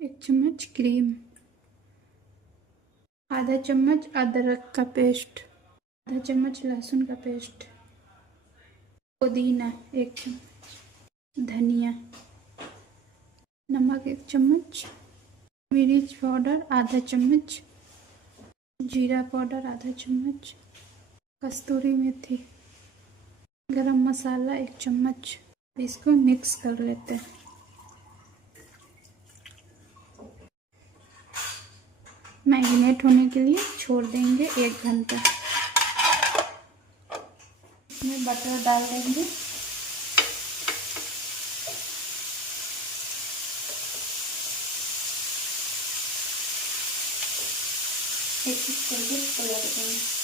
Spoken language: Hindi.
1 चम्मच क्रीम, आधा चम्मच अदरक का पेस्ट, आधा चम्मच लहसुन का पेस्ट, पुदीना 1 चम्मच, धनिया, नमक 1 चम्मच, मिर्च पाउडर आधा चम्मच, जीरा पाउडर आधा चम्मच, कस्तूरी मेथी, गरम मसाला 1 चम्मच। इसको मिक्स कर लेते हैं। मैरिनेट होने के लिए छोड़ देंगे 1 घंटा। इसमें बटर डाल देंगे, एक करके पलट देंगे।